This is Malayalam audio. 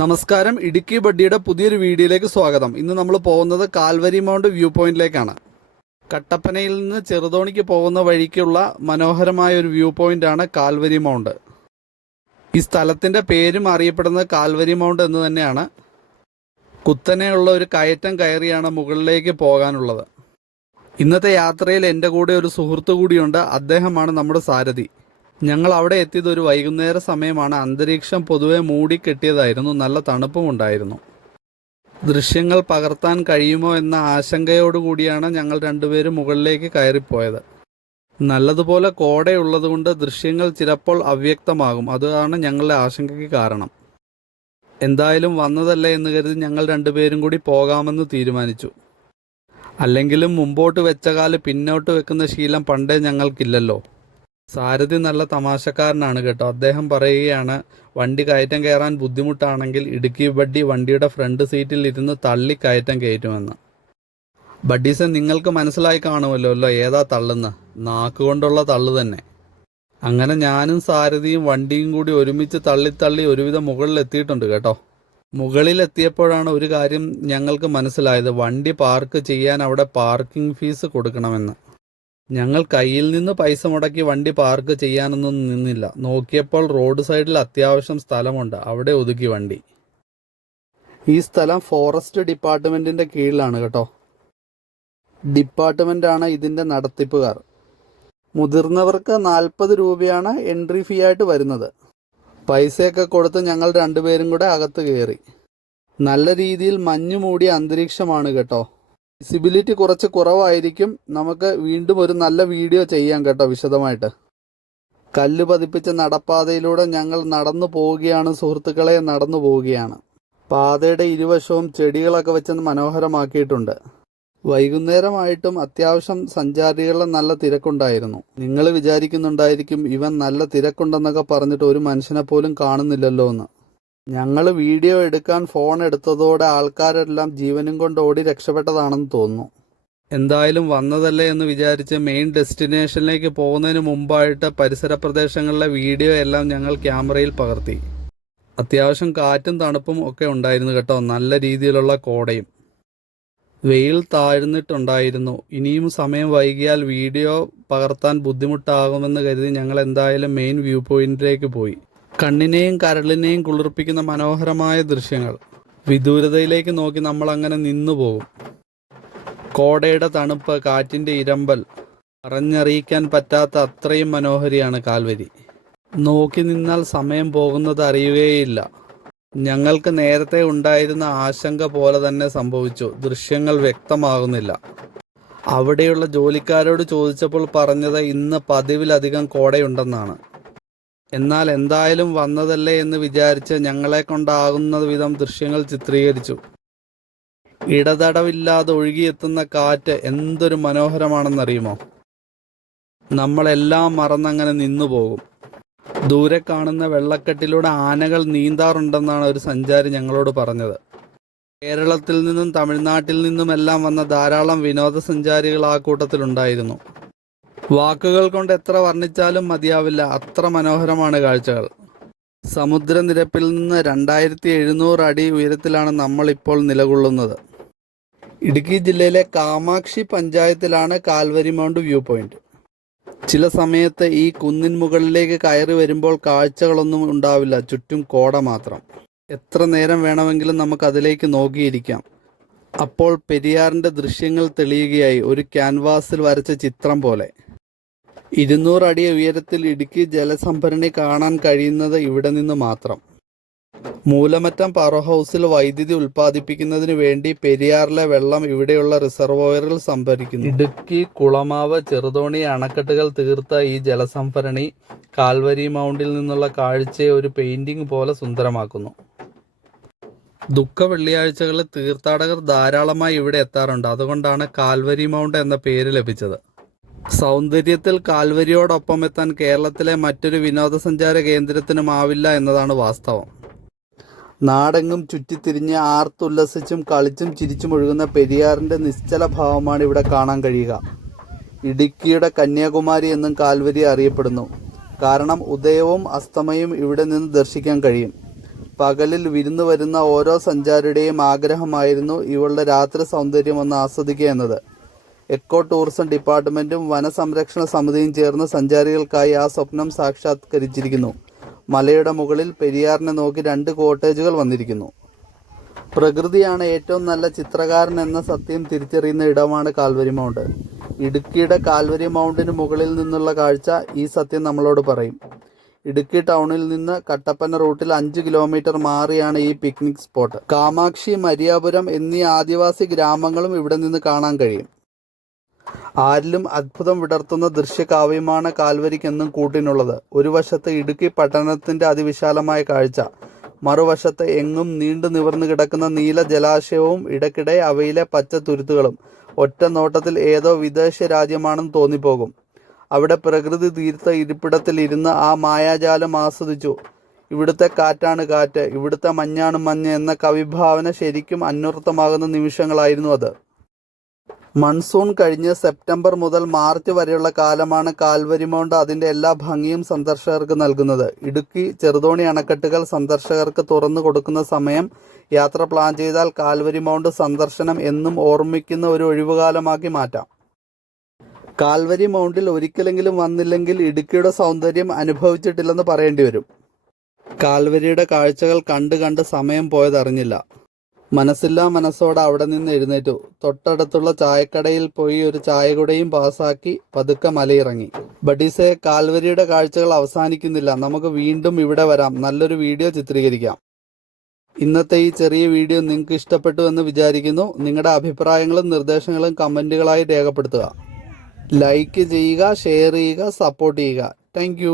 നമസ്കാരം. ഇടുക്കി ബഡ്ഡിയുടെ പുതിയൊരു വീഡിയോയിലേക്ക് സ്വാഗതം. ഇന്ന് നമ്മൾ പോകുന്നത് കാൽവരി മൗണ്ട് വ്യൂ പോയിന്റിലേക്കാണ്. കട്ടപ്പനയിൽ നിന്ന് ചെറുതോണിക്ക് പോകുന്ന വഴിക്കുള്ള മനോഹരമായ ഒരു വ്യൂ പോയിന്റാണ് കാൽവരി മൗണ്ട്. ഈ സ്ഥലത്തിന്റെ പേരും അറിയപ്പെടുന്നത് കാൽവരി മൗണ്ട് എന്ന് തന്നെയാണ്. കുത്തനെയുള്ള ഒരു കയറ്റം കയറിയാണ് മുകളിലേക്ക് പോകാനുള്ളത്. ഇന്നത്തെ യാത്രയിൽ എന്റെ കൂടെ ഒരു സുഹൃത്തു കൂടിയുണ്ട്. അദ്ദേഹമാണ് നമ്മുടെ സാരഥി. ഞങ്ങൾ അവിടെ എത്തിയത് ഒരു വൈകുന്നേര സമയമാണ്. അന്തരീക്ഷം പൊതുവെ മൂടിക്കെട്ടിയതായിരുന്നു നല്ല തണുപ്പും ഉണ്ടായിരുന്നു. ദൃശ്യങ്ങൾ പകർത്താൻ കഴിയുമോ എന്ന ആശങ്കയോടുകൂടിയാണ് ഞങ്ങൾ രണ്ടുപേരും മുകളിലേക്ക് കയറിപ്പോയത്. നല്ലതുപോലെ കോടയുള്ളതുകൊണ്ട് ദൃശ്യങ്ങൾ ചിലപ്പോൾ അവ്യക്തമാകും. അതാണ് ഞങ്ങളുടെ ആശങ്കയ്ക്ക് കാരണം. എന്തായാലും വന്നതല്ലേ എന്ന് കരുതി ഞങ്ങൾ രണ്ടുപേരും കൂടി പോകാമെന്ന് തീരുമാനിച്ചു. അല്ലെങ്കിലും മുമ്പോട്ട് വെച്ച കാൽ പിന്നോട്ട് വെക്കുന്ന ശീലം പണ്ടേ ഞങ്ങൾക്കില്ലല്ലോ. സാരഥി നല്ല തമാശക്കാരനാണ് കേട്ടോ. അദ്ദേഹം പറയുകയാണ് വണ്ടി കയറ്റം കയറാൻ ബുദ്ധിമുട്ടാണെങ്കിൽ ഇടുക്കി ബഡ്ഡി വണ്ടിയുടെ ഫ്രണ്ട് സീറ്റിൽ ഇരുന്ന് തള്ളി കയറ്റം കയറ്റുമെന്ന്. ബഡ്ഡീസൻ നിങ്ങൾക്ക് മനസ്സിലായി കാണുമല്ലോ അല്ലോ ഏതാ തള്ളുന്ന? നാക്കുകൊണ്ടുള്ള തള്ളു തന്നെ. അങ്ങനെ ഞാനും സാരഥിയും വണ്ടിയും കൂടി ഒരുമിച്ച് തള്ളിത്തള്ളി ഒരുവിധം മുകളിൽ എത്തിയിട്ടുണ്ട് കേട്ടോ. മുകളിലെത്തിയപ്പോഴാണ് ഒരു കാര്യം ഞങ്ങൾക്ക് മനസ്സിലായത്. വണ്ടി പാർക്ക് ചെയ്യാൻ അവിടെ പാർക്കിംഗ് ഫീസ് കൊടുക്കണമെന്ന്. ഞങ്ങൾ കയ്യിൽ നിന്ന് പൈസ മുടക്കി വണ്ടി പാർക്ക് ചെയ്യാനൊന്നും നിന്നില്ല. നോക്കിയപ്പോൾ റോഡ് സൈഡിൽ അത്യാവശ്യം സ്ഥലമുണ്ട്. അവിടെ ഒതുക്കി വണ്ടി. ഈ സ്ഥലം ഫോറസ്റ്റ് ഡിപ്പാർട്ട്മെന്റിന്റെ കീഴിലാണ് കേട്ടോ. ഡിപ്പാർട്ട്മെന്റ് ആണ് ഇതിന്റെ നടത്തിപ്പുകാർ. മുതിർന്നവർക്ക് നാൽപ്പത് രൂപയാണ് എൻട്രി ഫീ ആയിട്ട് വരുന്നത്. പൈസയൊക്കെ കൊടുത്ത് ഞങ്ങൾ രണ്ടുപേരും കൂടെ അകത്ത് കയറി. നല്ല രീതിയിൽ മഞ്ഞു മൂടിയ അന്തരീക്ഷമാണ് കേട്ടോ. വിസിബിലിറ്റി കുറച്ച് കുറവായിരിക്കും. നമുക്ക് വീണ്ടും ഒരു നല്ല വീഡിയോ ചെയ്യാം കേട്ടോ വിശദമായിട്ട്. കല്ല് പതിപ്പിച്ച നടപ്പാതയിലൂടെ ഞങ്ങൾ നടന്നു പോവുകയാണ് സുഹൃത്തുക്കളെ നടന്നു പോവുകയാണ്. പാതയുടെ ഇരുവശവും ചെടികളൊക്കെ വെച്ച് മനോഹരമാക്കിയിട്ടുണ്ട്. വൈകുന്നേരമായിട്ടും അത്യാവശ്യം സഞ്ചാരികളുടെ നല്ല തിരക്കുണ്ടായിരുന്നു. നിങ്ങൾ വിചാരിക്കുന്നുണ്ടായിരിക്കും ഇവൻ നല്ല തിരക്കുണ്ടെന്നൊക്കെ പറഞ്ഞിട്ട് ഒരു മനുഷ്യനെ പോലും കാണുന്നില്ലല്ലോ എന്ന് ഞങ്ങൾ വീഡിയോ എടുക്കാൻ ഫോൺ എടുത്തതോടെ ആൾക്കാരെല്ലാം ജീവനും കൊണ്ട് ഓടി രക്ഷപ്പെട്ടതാണെന്ന് തോന്നുന്നു. എന്തായാലും വന്നതല്ലേ എന്ന് വിചാരിച്ച് മെയിൻ ഡെസ്റ്റിനേഷനിലേക്ക് പോകുന്നതിന് മുമ്പായിട്ട് പരിസര പ്രദേശങ്ങളിലെ വീഡിയോ എല്ലാം ഞങ്ങൾ ക്യാമറയിൽ പകർത്തി. അത്യാവശ്യം കാറ്റും തണുപ്പും ഒക്കെ ഉണ്ടായിരുന്നു കേട്ടോ. നല്ല രീതിയിലുള്ള കോടയും. വെയിൽ താഴ്ന്നിട്ടുണ്ടായിരുന്നു. ഇനിയും സമയം വൈകിയാൽ വീഡിയോ പകർത്താൻ ബുദ്ധിമുട്ടാകുമെന്ന് കരുതി ഞങ്ങൾ എന്തായാലും മെയിൻ വ്യൂ പോയിന്റിലേക്ക് പോയി. കണ്ണിനെയും കരളിനെയും കുളിർപ്പിക്കുന്ന മനോഹരമായ ദൃശ്യങ്ങൾ. വിദൂരതയിലേക്ക് നോക്കി നമ്മൾ അങ്ങനെ നിന്നു പോകും. കോടയുടെ തണുപ്പ് കാറ്റിന്റെ ഇരമ്പൽ പറഞ്ഞറിയിക്കാൻ പറ്റാത്ത അത്രയും മനോഹരിയാണ് കാൽവരി. നോക്കി നിന്നാൽ സമയം പോകുന്നത് അറിയുകയില്ല. ഞങ്ങൾക്ക് നേരത്തെ ഉണ്ടായിരുന്ന ആശങ്ക പോലെ തന്നെ സംഭവിച്ചു. ദൃശ്യങ്ങൾ വ്യക്തമാകുന്നില്ല. അവിടെയുള്ള ജോലിക്കാരോട് ചോദിച്ചപ്പോൾ പറഞ്ഞത് ഇന്ന് പതിവിലധികം കോടയുണ്ടെന്നാണ്. എന്നാൽ എന്തായാലും വന്നതല്ലേ എന്ന് വിചാരിച്ച് ഞങ്ങളെ കൊണ്ടാകുന്ന വിധം ദൃശ്യങ്ങൾ ചിത്രീകരിച്ചു. ഇടതടവില്ലാതെ ഒഴുകിയെത്തുന്ന കാറ്റ് എന്തൊരു മനോഹരമാണെന്നറിയുമോ? നമ്മളെല്ലാം മറന്നങ്ങനെ നിന്നു പോകും ദൂരെ കാണുന്ന വെള്ളക്കെട്ടിലൂടെ ആനകൾ നീന്താറുണ്ടെന്നാണ് ഒരു സഞ്ചാരി ഞങ്ങളോട് പറഞ്ഞത്. കേരളത്തിൽ നിന്നും തമിഴ്നാട്ടിൽ നിന്നുമെല്ലാം വന്ന ധാരാളം വിനോദസഞ്ചാരികൾ ആ കൂട്ടത്തിലുണ്ടായിരുന്നു. വാക്കുകൾ കൊണ്ട് എത്ര വർണിച്ചാലും മതിയാവില്ല. അത്ര മനോഹരമാണ് കാഴ്ചകൾ. സമുദ്രനിരപ്പിൽ നിന്ന് രണ്ടായിരത്തി എഴുന്നൂറ് അടി ഉയരത്തിലാണ് നമ്മൾ ഇപ്പോൾ നിലകൊള്ളുന്നത്. ഇടുക്കി ജില്ലയിലെ കാമാക്ഷി പഞ്ചായത്തിലാണ് കാൽവരി മൗണ്ട് വ്യൂ പോയിന്റ്. ചില സമയത്ത് ഈ കുന്നിൻ മുകളിലേക്ക് കയറി വരുമ്പോൾ കാഴ്ചകളൊന്നും ഉണ്ടാവില്ല. ചുറ്റും കോട മാത്രം. എത്ര നേരം വേണമെങ്കിലും നമുക്ക് അതിലേക്ക് നോക്കിയിരിക്കാം. അപ്പോൾ പെരിയാറിന്റെ ദൃശ്യങ്ങൾ തെളിയുകയായി. ഒരു ക്യാൻവാസിൽ വരച്ച ചിത്രം പോലെ. ഇരുന്നൂറ് അടി ഉയരത്തിൽ ഇടുക്കി ജലസംഭരണി കാണാൻ കഴിയുന്നത് ഇവിടെ നിന്ന് മാത്രം. മൂലമറ്റം പവർ ഹൗസിൽ വൈദ്യുതി ഉൽപ്പാദിപ്പിക്കുന്നതിന് വേണ്ടി പെരിയാറിലെ വെള്ളം ഇവിടെയുള്ള റിസർവോയറിൽ സംഭരിക്കുന്നു. ഇടുക്കി കുളമാവ് ചെറുതോണി അണക്കെട്ടുകൾ തീർത്ത ഈ ജലസംഭരണി കാൽവരി മൗണ്ടിൽ നിന്നുള്ള കാഴ്ചയെ ഒരു പെയിന്റിംഗ് പോലെ സുന്ദരമാക്കുന്നു. ദുഃഖ വെള്ളിയാഴ്ചകളിൽ തീർത്ഥാടകർ ധാരാളമായി ഇവിടെ എത്താറുണ്ട്. അതുകൊണ്ടാണ് കാൽവരി മൗണ്ട് എന്ന പേര് ലഭിച്ചത്. സൗന്ദര്യത്തിൽ കാൽവരിയോടൊപ്പം എത്താൻ കേരളത്തിലെ മറ്റൊരു വിനോദസഞ്ചാര കേന്ദ്രത്തിനും ആവില്ല എന്നതാണ് വാസ്തവം. നാടെങ്ങും ചുറ്റിത്തിരിഞ്ഞ് ആർത്തുല്ലസിച്ചും കളിച്ചും ചിരിച്ചും ഒഴുകുന്ന പെരിയാറിന്റെ നിശ്ചല ഭാവമാണ് ഇവിടെ കാണാൻ കഴിയുക. ഇടുക്കിയുടെ കന്യാകുമാരി എന്നും കാൽവരി അറിയപ്പെടുന്നു. കാരണം ഉദയവും അസ്തമയും ഇവിടെ നിന്ന് ദർശിക്കാൻ കഴിയും. പകലിൽ വിരുന്നു വരുന്ന ഓരോ സഞ്ചാരിയുടെയും ആഗ്രഹമായിരുന്നു ഇവളുടെ രാത്രി സൗന്ദര്യം ഒന്ന് ആസ്വദിക്കുക എന്നത്. എക്കോ ടൂറിസം ഡിപ്പാർട്ട്മെന്റും വനസംരക്ഷണ സമിതിയും ചേർന്ന് സഞ്ചാരികൾക്കായി ആ സ്വപ്നം സാക്ഷാത്കരിച്ചിരിക്കുന്നു. മലയുടെ മുകളിൽ പെരിയാറിനെ നോക്കി രണ്ട് കോട്ടേജുകൾ വന്നിരിക്കുന്നു. പ്രകൃതിയാണ് ഏറ്റവും നല്ല ചിത്രകാരൻ എന്ന സത്യം തിരിച്ചറിയുന്ന ഇടമാണ് കാൽവരി മൗണ്ട്. ഇടുക്കിയുടെ കാൽവരി മൗണ്ടിന് മുകളിൽ നിന്നുള്ള കാഴ്ച ഈ സത്യം നമ്മളോട് പറയും. ഇടുക്കി ടൗണിൽ നിന്ന് കട്ടപ്പന റൂട്ടിൽ അഞ്ച് കിലോമീറ്റർ മാറിയാണ് ഈ പിക്നിക് സ്പോട്ട്. കാമാക്ഷി മരിയാപുരം എന്നീ ആദിവാസി ഗ്രാമങ്ങളും ഇവിടെ നിന്ന് കാണാൻ കഴിയും. ആരിലും അത്ഭുതം വിടർത്തുന്ന ദൃശ്യകാവ്യമാണ് കാൽവരിക്കെന്നും കൂട്ടിനുള്ളത്. ഒരു വശത്ത് ഇടുക്കി പട്ടണത്തിന്റെ അതിവിശാലമായ കാഴ്ച മറുവശത്ത് എങ്ങും നീണ്ടു നിവർന്നു കിടക്കുന്ന നീല ജലാശയവും ഇടയ്ക്കിടെ അവയിലെ പച്ച തുരുത്തുകളും ഒറ്റ നോട്ടത്തിൽ ഏതോ വിദേശ രാജ്യമാണെന്ന് തോന്നിപ്പോകും. അവിടെ പ്രകൃതി തീർത്ത ഇരിപ്പിടത്തിൽ ഇരുന്ന് ആ മായാജാലം ആസ്വദിച്ചു. ഇവിടുത്തെ കാറ്റാണ് കാറ്റ് ഇവിടുത്തെ മഞ്ഞാണ് മഞ്ഞ് എന്ന കവിഭാവന ശരിക്കും അന്വർത്ഥമാകുന്ന നിമിഷങ്ങളായിരുന്നു അത്. മൺസൂൺ കഴിഞ്ഞ് സെപ്റ്റംബർ മുതൽ മാർച്ച് വരെയുള്ള കാലമാണ് കാൽവരി മൗണ്ട് അതിന്റെ എല്ലാ ഭംഗിയും സന്ദർശകർക്ക് നൽകുന്നത്. ഇടുക്കി ചെറുതോണി അണക്കെട്ടുകൾ സന്ദർശകർക്ക് തുറന്നു കൊടുക്കുന്ന സമയം യാത്ര പ്ലാൻ ചെയ്താൽ കാൽവരി മൗണ്ട് സന്ദർശനം എന്നും ഓർമ്മിക്കുന്ന ഒരു ഒഴിവുകാലമാക്കി മാറ്റാം. കാൽവരി മൗണ്ടിൽ ഒരിക്കലെങ്കിലും വന്നില്ലെങ്കിൽ ഇടുക്കിയുടെ സൗന്ദര്യം അനുഭവിച്ചിട്ടില്ലെന്ന് പറയേണ്ടി വരും. കാൽവരിയുടെ കാഴ്ചകൾ കണ്ട് കണ്ട് സമയം പോയതറിഞ്ഞില്ല. മനസ്സില്ലാ മനസ്സോടെ അവിടെ നിന്ന് എഴുന്നേറ്റു. തൊട്ടടുത്തുള്ള ചായക്കടയിൽ പോയി ഒരു ചായ കൂടെയും പാസാക്കി പതുക്കെ മലയിറങ്ങി. ബഡീസെ കാൽവരിയുടെ കാഴ്ചകൾ അവസാനിക്കുന്നില്ല. നമുക്ക് വീണ്ടും ഇവിടെ വരാം. നല്ലൊരു വീഡിയോ ചിത്രീകരിക്കാം. ഇന്നത്തെ ഈ ചെറിയ വീഡിയോ നിങ്ങൾക്ക് ഇഷ്ടപ്പെട്ടു എന്ന് വിചാരിക്കുന്നു. നിങ്ങളുടെ അഭിപ്രായങ്ങളും നിർദ്ദേശങ്ങളും കമന്റുകളായി രേഖപ്പെടുത്തുക. ലൈക്ക് ചെയ്യുക ഷെയർ ചെയ്യുക സപ്പോർട്ട് ചെയ്യുക. താങ്ക്